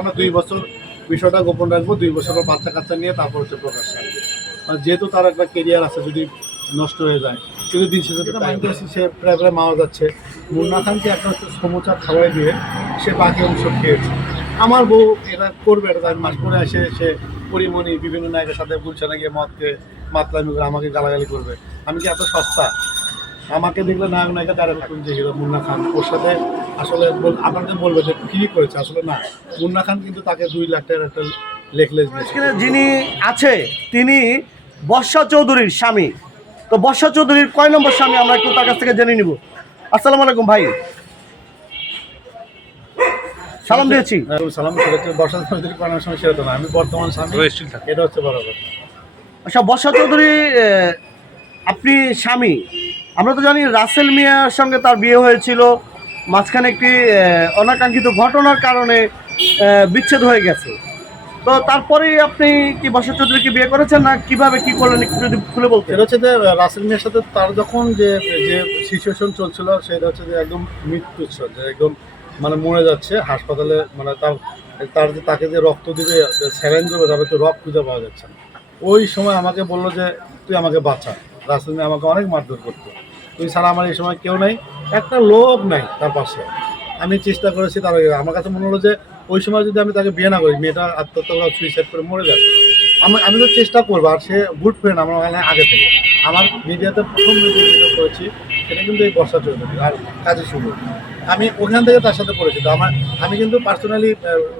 আমরা দুই বছর বিষয়টা গোপন রাখব দুই বছর পর বাচ্চা কাচ্চা নিয়ে তারপর হচ্ছে প্রকাশ আসবে আর যেহেতু তার একটা কেরিয়ার আছে যদি নষ্ট হয়ে যায় কিন্তু দিন শেষে মাইন্ড সে প্রায় প্রায় মারা যাচ্ছে। মুন্না খানকে একটা হচ্ছে সমুচা খাওয়াই দিয়ে সে বাকি অংশ খেয়েছে। আমার বউ এটা করবে এটা তার মাস পরে এসে সে পরিমণি বিভিন্ন নায়কের সাথে গুলশানে গিয়ে মদকে মাতলামি করে আমাকে গালাগালি করবে। আমি কি এত সস্তা? আমাকে দেখলে নায়ক নায়িকা দাঁড়িয়ে থাকুন যে হিরো মুন্না খান। ওর সাথে আসলে আপনাদের বলবে যে কি করেছে? আসলে না। মুন্না খান কিন্তু তাকে দুই লাখ টাকার একটা লেখলে যিনি আছে তিনি বর্ষা চৌধুরীর স্বামী। তো বর্ষা চৌধুরীর কয় নম্বর স্বামী আমরা একটু তার কাছ থেকে জেনে নিব। আসসালামু আলাইকুম ভাই। সালাম দিয়েছি। হ্যাঁ, সালাম বর্ষা চৌধুরী করানোর সময় সেটা তো না। আমি বর্তমান স্বামী এটা হচ্ছে বরাবর আচ্ছা বর্ষা চৌধুরী আপনি স্বামী। আমরা তো জানি রাসেল মিয়ার সঙ্গে তার বিয়ে হয়েছিল। মাঝখানে একটি অনাকাঙ্ক্ষিত ঘটনার কারণে বিচ্ছেদ হয়ে গেছে। তো তারপরে আপনি কি বর্ষা চৌধুরীকে বিয়ে করেছেন না কীভাবে কি করলেন একটু যদি খুলে বলতে এটা হচ্ছে যে, রাসেল মিয়ার সাথে তার যখন যে যে সিচুয়েশন চলছিল, সেটা হচ্ছে যে একদম মৃত্যু যে একদম মানে মরে যাচ্ছে হাসপাতালে মানে তার তার যে তাকে যে রক্ত দিবে স্যালাইন দেবে, তারপরে তো রক্ত খুঁজে পাওয়া যাচ্ছে না। ওই সময় আমাকে বলল যে, তুই আমাকে বাঁচা। রাসেল মিয়া আমাকে অনেক মারধর করতো। তুই ছাড়া আমার এই সময় কেউ নেই, একটা লোক নাই তার পাশে। আমি চেষ্টা করেছি তার আমার কাছে মনে হলো যে ওই সময় যদি আমি তাকে বিয়ে না করি মেয়েটা আত্মহত্যা সুইসাইড করে মরে যাবে। আমি আমি তো চেষ্টা করব, আর সে গুড ফ্রেন্ড আমার ওখানে আগে থেকে। আমার মিডিয়াতে প্রথম ভিডিও করেছি, সেটা কিন্তু এই বর্ষা চৌধুরী আর কাজে শুরু আমি ওখান থেকে তার সাথে পরিচিত। আমার আমি কিন্তু পার্সোনালি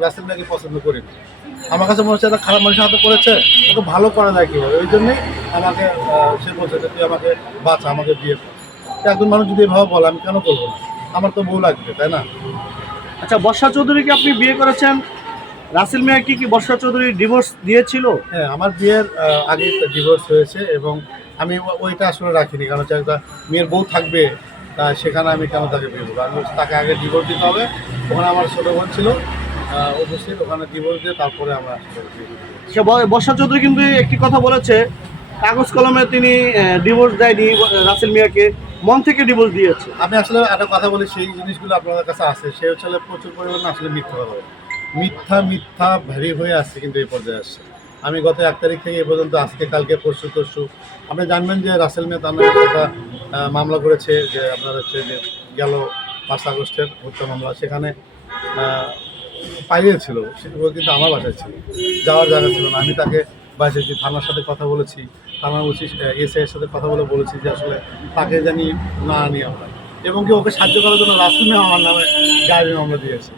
রাসেল মিয়াকে পছন্দ করি। আমার কাছে মনে হচ্ছে একটা খারাপ মানুষের হাতে পড়েছে ওকে ভালো করা যায় কি কীভাবে? ওই জন্যই আমাকে সে বলছে যে তুই আমাকে বাঁচা আমাকে বিয়ে কর। একজন মানুষ যদি এভাবে বলে আমি কেন করব না? আমার তো বউ লাগবে তাই না? আচ্ছা বর্ষা চৌধুরীকে আপনি বিয়ে করেছেন? রাসেল মিয়া কি কি বর্ষা চৌধুরী ডিভোর্স দিয়েছিল? হ্যাঁ আমার বিয়ের আগে ডিভোর্স হয়েছে এবং আমি ওইটা আসলে রাখিনি কারণ হচ্ছে একটা মেয়ের বউ থাকবে তা সেখানে আমি কেন তাকে বিয়ে করব? আমি তাকে আগে ডিভোর্স দিতে হবে। ওখানে আমার ছোটো বোন ছিল উপস্থিত ওখানে ডিভোর্স দিয়ে তারপরে আমরা সে বর্ষা চৌধুরী কিন্তু একটি কথা বলেছে কাগজ কলমে তিনি ডিভোর্স দেয়নি রাসেল মিয়াকে মন থেকে ডিভোর্স দিয়েছে। আমি আসলে একটা কথা বলি সেই জিনিসগুলো আপনাদের কাছে আছে সে হচ্ছে প্রচুর পরিমাণে আসলে মিথ্যা কথা মিথ্যা মিথ্যা ভ্যারি হয়ে আসছে কিন্তু এই পর্যায়ে আসছে। আমি গত এক তারিখ থেকে এ পর্যন্ত আজকে কালকে পরশু তরশু আপনি জানবেন যে রাসেল মিয়া তার নামে একটা মামলা করেছে যে আপনার হচ্ছে যে গেল পাঁচ আগস্টের হত্যা মামলা সেখানে আহ, পাইয়েছিল সেগুলো কিন্তু আমার বাসায় ছিল। যাওয়ার জায়গা ছিল না। আমি তাকে বাসায় যে থানার সাথে কথা বলেছি। থানার উচিত এসআই এর সাথে কথা বলে বলেছি যে আসলে তাকে জানি না নিয়ে আমরা। এবং কি ওকে সাহায্য করার জন্য রাসেল মেয়ে আমার নামে গাড়ি দিয়েছে।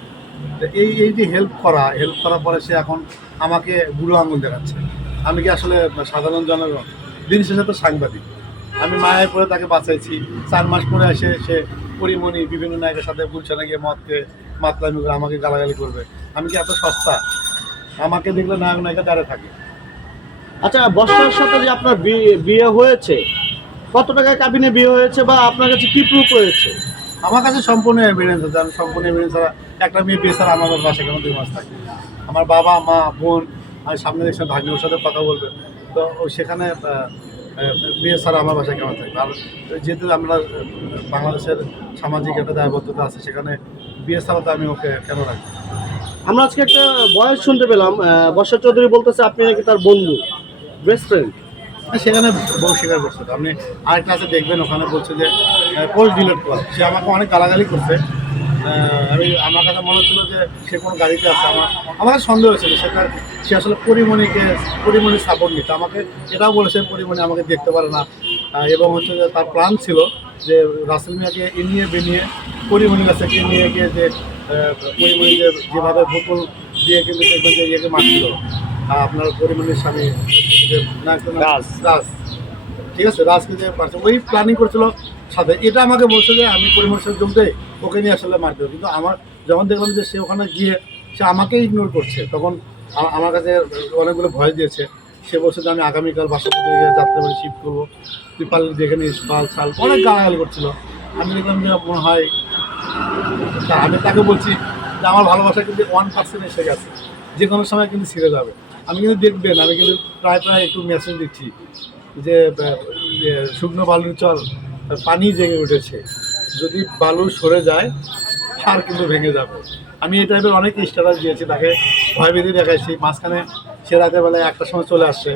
তো এই এই যে হেল্প করা হেল্প করার পরে সে এখন আমাকে বুড়ো আঙুল দেখাচ্ছে। আমি কি আসলে সাধারণ জনগণ? দিন শেষে তো সাংবাদিক। আমি মায়ায় পরে তাকে বাঁচাইছি। চার মাস পরে এসে সে পরিমণি বিভিন্ন নায়কের সাথে গুলশানে গিয়ে মদকে মাতলামি করে আমাকে গালাগালি করবে। আমি কি এত সস্তা? আমাকে দেখলে নায়ক নায়িকা দাঁড়িয়ে থাকে। আচ্ছা বর্ষার সাথে যে আপনার বিয়ে- হয়েছে কত টাকায় কাবিনে বিয়ে হয়েছে বা আপনার কাছে কি প্রুফ হয়েছে আমার কাছে সম্পূর্ণ এভিডেন্স আছে। আমি সম্পূর্ণ এভিডেন্স ছাড়া একটা মেয়ে বিয়ে ছাড়া আমার কেন দুই মাস থাকে আমার বাবা মা বোন আর সামনে এসে ভাগ্নের সাথে কথা বলবে। তো সেখানে বিয়ে ছাড়া আমার বাসায় কেমন থাকবে আর যেহেতু আমরা বাংলাদেশের সামাজিক একটা দায়বদ্ধতা আছে সেখানে বিয়ে ছাড়া তো আমি ওকে কেন রাখব? আমরা আজকে একটা বয়স শুনতে পেলাম বর্ষা চৌধুরী বলতেছে আপনি নাকি তার বন্ধু বেস্ট ফ্রেন্ড আর সেখানে বউ স্বীকার করছে তো। আপনি আরেকটা আছে দেখবেন ওখানে বলছে যে পোস্ট ডিলিট করা সে আমাকে অনেক গালাগালি করছে। আমি আমার কাছে মনে হচ্ছিল যে সে কোনো গাড়িতে আছে আমার আমার সন্দেহ হয়েছিল সেটা সে আসলে পরিমণিকে পরিমণির সাপোর্ট নিতে। আমাকে এটাও বলেছে পরিমণি আমাকে দেখতে পারে না। এবং হচ্ছে যে তার প্ল্যান ছিল যে রাসেল মিয়াকে এনিয়ে বেনিয়ে পরিমণির কাছে নিয়ে গিয়ে যে পরিমণি যে যেভাবে বোতল দিয়ে কিন্তু দেখবেন যে ইয়েকে মারছিল। আপনার পরিমণির স্বামী যে রাজ। রাজ। ঠিক আছে রাজকে যে ওই প্ল্যানিং করছিল সাথে এটা আমাকে বলছে যে আমি পরিমর্শের জমতে ওকে নিয়ে আসলে মারতে। কিন্তু আমার যখন দেখলাম যে সে ওখানে গিয়ে সে আমাকে ইগনোর করছে, তখন আমার কাছে অনেকগুলো ভয় দিয়েছে। সে বলছে যে আমি আগামীকাল বাসা থেকে করে শিফট করব। তুই পারলে দেখে নিস বাল ছাল। অনেক গালাগালি করছিল। আমি দেখলাম যে মনে হয় তা আমি তাকে বলছি যে আমার ভালোবাসা কিন্তু ওয়ান পার্সেন্ট এসে গেছে। যে কোনো সময় কিন্তু ছিঁড়ে যাবে। আমি কিন্তু দেখবেন, আমি কিন্তু প্রায় প্রায় একটু মেসেজ দিচ্ছি যে শুকনো বালুর চল পানি জেগে উঠেছে। যদি বালু সরে যায় আর কিন্তু ভেঙে যাবে। আমি এই টাইপের অনেক স্ট্যাটাস দিয়েছি, তাকে ভয় ভয়ভীতি দেখাইছি। মাঝখানে সে রাতের বেলায় একটার সময় চলে আসছে।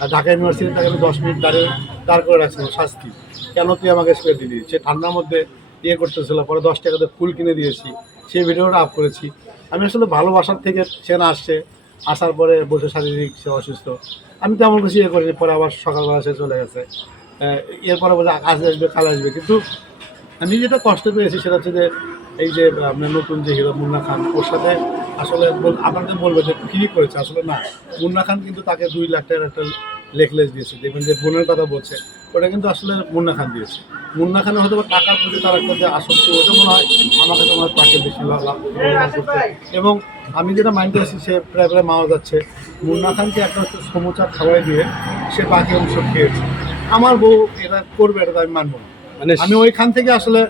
আর ঢাকা ইউনিভার্সিটি তাকে আমি দশ মিনিট দাঁড়িয়ে, দাঁড় করে রাখছিলাম শাস্তি। কেন তুই আমাকে স্প্রে দিবি সে ঠান্ডার মধ্যে ইয়ে করতেছিল, পরে দশ টাকাতে ফুল কিনে দিয়েছি। সেই ভিডিওটা আপ করেছি। আমি আসলে ভালোবাসার থেকে সেখানে আসছে। আসার পরে বসে শারীরিক সে অসুস্থ। আমি তেমন কিছু ইয়ে করিনি, পরে আবার সকালবেলা সে চলে গেছে। এরপরে বলে আজ আসবে, কাল আসবে। কিন্তু আমি যেটা কষ্ট পেয়েছি সেটা হচ্ছে যে এই যে আপনার নতুন যে হিরো মুন্না খান, ওর সাথে আসলে আপনাদের বলবে যে ফ্রি করেছে? আসলে না, মুন্না খান কিন্তু তাকে দুই লাখ টাকার একটা লেকলেস দিয়েছে। দেখবেন যে বোনের কথা বলছে, ওটা কিন্তু আসলে মুন্না খান দিয়েছে। মুন্না খানের হয়তো টাকার প্রতি তার একটা যে আসক্তি ওটা মনে হয় আমাকে তো তোমার তাকে বেশি এবং আমি যেটা মাইন্ডে আছি সে প্রায় প্রায় মারা যাচ্ছে। মুন্না খানকে একটা হচ্ছে সমুচা খাওয়াই দিয়ে সে বাকি অংশ খেয়েছে। আমার বউ এটা করবে এটা আমি মানবো না। মানে আমি ওইখান থেকে আসলে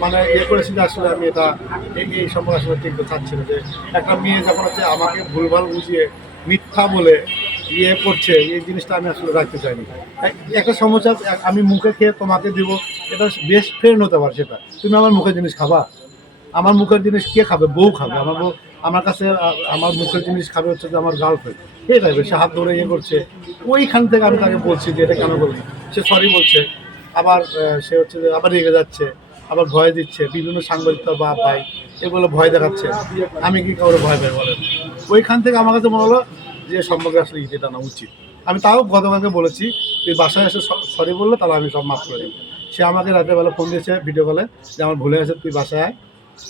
মানে ইয়ে করেছি যে আসলে আমি এটা এই- সম্পর্কে আসলে ঠিক চাচ্ছি না যে একটা মেয়ে যখন হচ্ছে আমাকে ভুলভাল বুঝিয়ে মিথ্যা বলে ইয়ে করছে এই জিনিসটা আমি আসলে রাখতে চাইনি। এক- একটা সমস্যা আমি মুখে খেয়ে তোমাকে দিব এটা বেস্ট ফ্রেন্ড হতে পারে সেটা। তুমি আমার মুখে জিনিস খাবা? আমার মুখের জিনিস কে খাবে? বউ খাবে। আমার বউ, আমার কাছে আমার মুখের জিনিস খাবে হচ্ছে যে আমার গার্লফ্রেন্ড কে টাইপের সে হাত ধরে ইয়ে করছে। ওইখান থেকে আমি তাকে বলছি যে, এটা কেন বললি সে সরি বলছে। আবার সে হচ্ছে যে আবার রেগে যাচ্ছে, আবার ভয় দিচ্ছে। বিভিন্ন সাংবাদিক বা ভাই, এগুলো ভয় দেখাচ্ছে। আমি কি কাউরে ভয় পাই বলেন? ওইখান থেকে আমার কাছে মনে হলো যে, সম্পর্কে আসলে ইতি টানা উচিত। আমি তাও গতকালকে বলেছি, তুই বাসায় এসে সরি বললে, তাহলে আমি সব মাফ করে দিই সে আমাকে রাতের বেলা ফোন দিয়েছে ভিডিও কলে যে আমার ভুলে গেছে, তুই বাসায় আয়।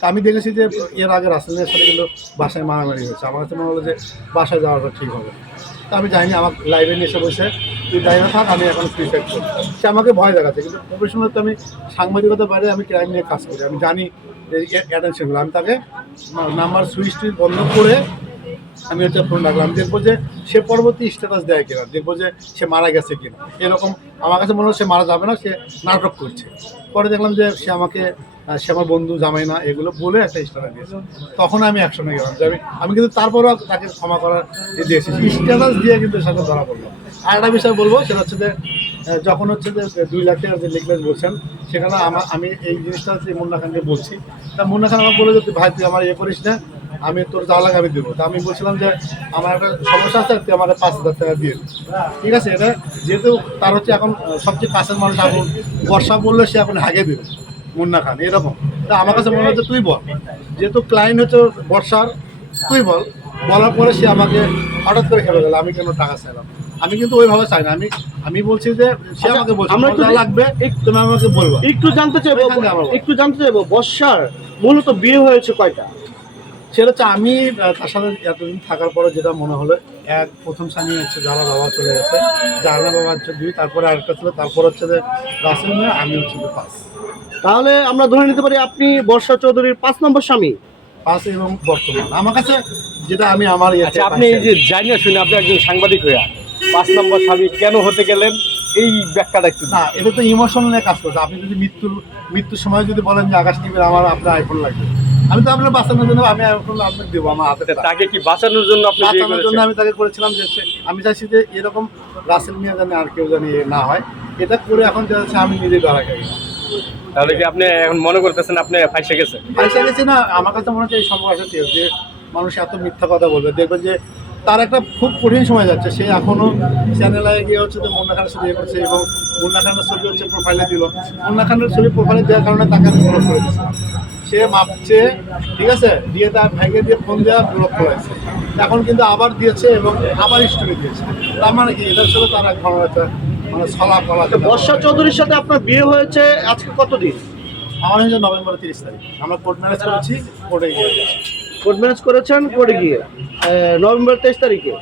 আমি দেখেছি যে এর আগে রাসেলের সাথে কিন্তু বাসায় মারামারি হয়েছে। আমার কাছে মনে হলো যে বাসায় যাওয়াটা ঠিক হবে। তা আমি যাইনি, আমার লাইভে নিয়ে এসে বসে তুই ড্রাইভার থাক আমি এখন সুইসাইড করি সে আমাকে ভয় দেখাচ্ছে, কিন্তু প্রফেশনাল তো আমি সাংবাদিকতা বাইরে আমি ক্রাইম নিয়ে কাজ করি। আমি জানি অ্যাটেনশনগুলো আমি তাকে নাম্বার সুইচটি বন্ধ করে আমি হচ্ছে ফোন রাখলাম দেখব যে সে পরবর্তী স্ট্যাটাস দেয় কিনা, দেখব যে সে মারা গেছে কিনা। এরকম আমার কাছে মনে হয় সে মারা যাবে না, সে নাটক করছে। পরে দেখলাম যে সে আমাকে সে আমার বন্ধু, জামাই না, এগুলো বলে একটা স্ট্যাটাস দিয়েছে। তখন আমি অ্যাকশনে গেলাম, যে আমি আমি কিন্তু তারপরেও তাকে ক্ষমা করার দিয়েছি। স্ট্যাটাস দিয়ে কিন্তু সাথে ধরা পড়ল। আর একটা বিষয় বলব, সেটা হচ্ছে যে যখন হচ্ছে যে দুই লাখ টাকার যে লিখলেস বলছেন, সেখানে আমার আমি এই জিনিসটা হচ্ছে মুন্না খানকে বলছি। তা মুন্না খান আমাকে বলে যে ভাই, তুই আমার ইয়ে করিস না আমি তোর যা লাগে আমি দেবো। তা আমি বলছিলাম যে আমার একটা সমস্যা আছে তুই আমার পাঁচ হাজার টাকা দিয়ে ঠিক আছে এটা যেহেতু তার হচ্ছে এখন সবচেয়ে কাছের মানুষ এখন বর্ষা বললে সে এখন হাগে দেবে মুন্না খান এরকম। তা আমার কাছে মনে হচ্ছে তুই বল। যেহেতু ক্লায়েন্ট হচ্ছে বর্ষার তুই বল। বলার পরে সে আমাকে হঠাৎ করে খেলে গেল আমি কেন টাকা চাইলাম? আমি কিন্তু ওইভাবে চাই না আমি আমি বলছি যে সে আচ্ছা, আমাকে বলছে আমরা যা লাগবে তুমি আমাকে বলব। একটু জানতে চাইব। একটু জানতে চাইব বর্ষার মূলত বিয়ে হয়েছে কয়টা? সেটা হচ্ছে আমি তার সাথে এতদিন থাকার পরে যেটা মনে হলো এক প্রথম স্বামী হচ্ছে যারা বাবা চলে গেছে যারা বাবা হচ্ছে দুই তারপরে আরেকটা ছিল তারপর হচ্ছে যে রাসেল মেয়ে আমি হচ্ছে যে পাঁচ। তাহলে আমরা ধরে নিতে পারি আপনি বর্ষা চৌধুরীর পাঁচ নম্বর স্বামী। পাঁচ এবং বর্তমান। আমার কাছে যেটা আমি আমার আচ্ছা আপনি এই যে জানি না শুনে আপনি একজন সাংবাদিক হয়ে পাঁচ নম্বর স্বামী কেন হতে গেলেন এই ব্যাখ্যাটা একটু না এটা তো ইমোশনাল নিয়ে কাজ করছে। আপনি যদি মৃত্যুর মৃত্যুর সময় যদি বলেন যে আকাশ টিভির আমার আপনার আইফোন লাগবে। আমি তো আপনার বাঁচানোর জন্য আমি দেবো আমার হাতে তাকে কি বাঁচানোর জন্য আপনি বাঁচানোর জন্য আমি তাকে করেছিলাম যে আমি চাইছি যে এরকম রাসেল মিয়া জানি আর কেউ জানি না হয়। এটা করে এখন আমি নিজে ধরা খাই। তাহলে কি আপনি এখন মনে করতেছেন আপনি ফাইসে গেছে ফাইসে গেছে না আমার কাছে মনে হচ্ছে এই সম্পর্ক আছে যে মানুষ এত মিথ্যা কথা বলবে। দেখবেন যে তার একটা খুব কঠিন সময় যাচ্ছে। সে এখনও চ্যানেলে গিয়ে হচ্ছে যে মুন্না খানের সাথে ইয়ে করছে এবং মুন্না খানের ছবি হচ্ছে প্রোফাইলে দিল। মুন্না খানের ছবি প্রোফাইলে দেওয়ার কারণে তাকে আমি ব্লক করে দিচ্ছি সে মাপছে ঠিক আছে দিয়ে তার ভাইকে দিয়ে ফোন দেওয়া ব্লক করেছে এখন কিন্তু আবার দিয়েছে এবং আবার স্টোরি দিয়েছে। তার মানে কি? এটার সাথে তার এক ধরনের একটা মানে ছলা তো বর্ষা চৌধুরীর সাথে আপনার বিয়ে হয়েছে আজকে কতদিন? আমার হয়েছে নভেম্বর তিরিশ তারিখ। আমরা কোর্ট ম্যারেজ করেছি কোর্টে গিয়ে কোর্ট ম্যারেজ করেছেন কোর্টে গিয়ে। নভেম্বর তেইশ তারিখে।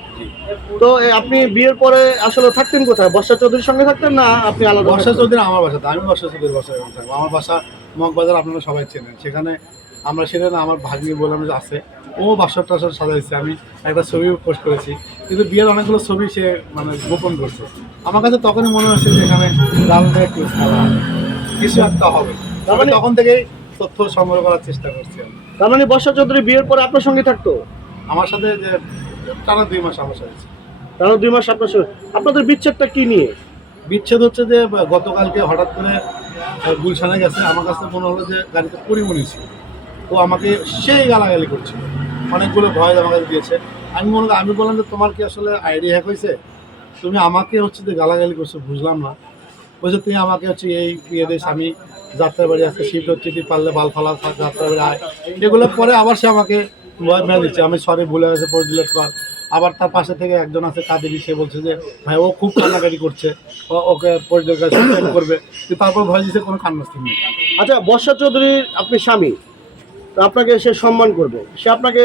তো আপনি বিয়ের পরে আসলে থাকতেন কোথায়? বর্ষা চৌধুরীর সঙ্গে থাকতেন না আপনি আলাদা বর্ষা চৌধুরী আমার বাসাতে আমি বর্ষা চৌধুরীর বাসায় থাকব। আমার বাসা মগবাজার আপনারা সবাই চেনেন। সেখানে আমরা সেখানে আমার ভাগ্নি বললাম যে আছে। ও বাসর টাসর সাজাইছে। আমি একটা ছবি পোস্ট করেছি। কিন্তু বিয়ের অনেকগুলো ছবি সে মানে গোপন করছে। আমার কাছে তখনই মনে হচ্ছে যে এখানে লাল। কিছু একটা হবে। মানে- তখন থেকেই তথ্য সংগ্রহ করার চেষ্টা করছি আমি। তার মানে বর্ষা চৌধুরী বিয়ের পরে আপনার সঙ্গে থাকতো? আমার সাথে যে টানা দুই মাস আমার সাথে তাহলে দুই মাস আপনার সঙ্গে। আপনাদের বিচ্ছেদটা কি নিয়ে? বিচ্ছেদ হচ্ছে যে গতকালকে হঠাৎ করে গুলশানে গেছে। আমার কাছে মনে হলো যে গাড়িতে পরিমণি ছিল। ও আমাকে সেই গালাগালি করছিল। অনেকগুলো ভয় আমাকে দিয়েছে। আমি মনে আমি বললাম যে তোমার কি আসলে আইডিয়া হ্যাক হয়েছে? তুমি আমাকে হচ্ছে যে গালাগালি করছ বুঝলাম না। বলছে তুমি আমাকে হচ্ছে এই ইয়ে দেশ আমি যাত্রাবাড়ি আজকে শিফট হচ্ছে কি পারলে বাল ফালা থাক যাত্রাবাড়ি আয়। এগুলো পরে আবার সে আমাকে ভয় দিচ্ছে। আমি সরি ভুলে গেছে ডিলেট কর আবার তার পাশে থেকে একজন আছে কাদেরি সে বলছে যে ভাই ও খুব কান্নাকাটি করছে। ওকে পরিচয় করবে। তারপর ভয় দিচ্ছে কোনো কান্নাস্তি নেই। আচ্ছা বর্ষা চৌধুরীর আপনি স্বামী তো আপনাকে সে সম্মান করবে। সে আপনাকে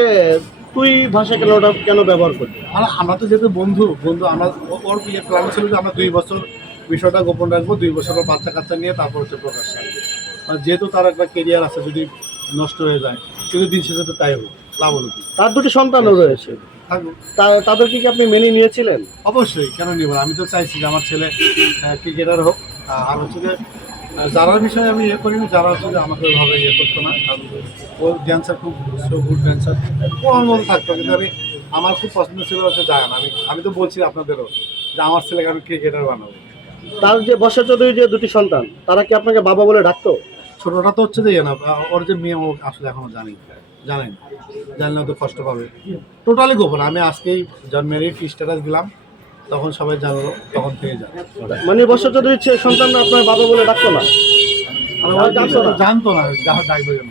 তুই ভাষা কেন ওটা কেন ব্যবহার করবে? আর আমরা তো যেহেতু বন্ধু বন্ধু আমরা ওর প্ল্যান ছিল যে আমরা দুই বছর বিষয়টা গোপন রাখব দুই বছর পর বাচ্চা কাচ্চা নিয়ে তারপর হচ্ছে প্রকাশ আসবে। আর যেহেতু তার একটা কেরিয়ার আছে যদি নষ্ট হয়ে যায় কিন্তু দিন শেষে তো তাই হোক লাভ হলো তার দুটি সন্তানও রয়েছে। তাদেরকে কি আপনি মেনে নিয়েছিলেন? অবশ্যই কেন নিব আমি তো চাইছি যে আমার ছেলে ক্রিকেটার হোক আর হচ্ছে যে যারার বিষয়ে আমি ইয়ে করিনি যারা হচ্ছে যে আমাকে ওইভাবে ইয়ে করতো না কারণ ও ড্যান্সার খুব সো গুড ড্যান্সার ও আমার মতো থাকতো কিন্তু আমি আমার খুব পছন্দ ছিল হচ্ছে যায় না আমি আমি তো বলছি আপনাদেরও যে আমার ছেলেকে আমি ক্রিকেটার বানাবো। তার যে বর্ষা চৌধুরীর যে দুটি সন্তান তারা কি আপনাকে বাবা বলে ডাকতো? ছোটটা তো হচ্ছে যে ইয়ে না ওর যে মেয়ে ও আসলে এখনও জানি জানেন জানি না তো কষ্ট পাবে। টোটালি গোপন আমি আজকেই জন্মের স্ট্যাটাস দিলাম তখন সবাই জানলো তখন থেকে জানো। মানে বর্ষা চৌধুরীর সন্তান আপনার বাবা বলে ডাকতো না? জানতো না? জানতো না যা ডাকবে কেন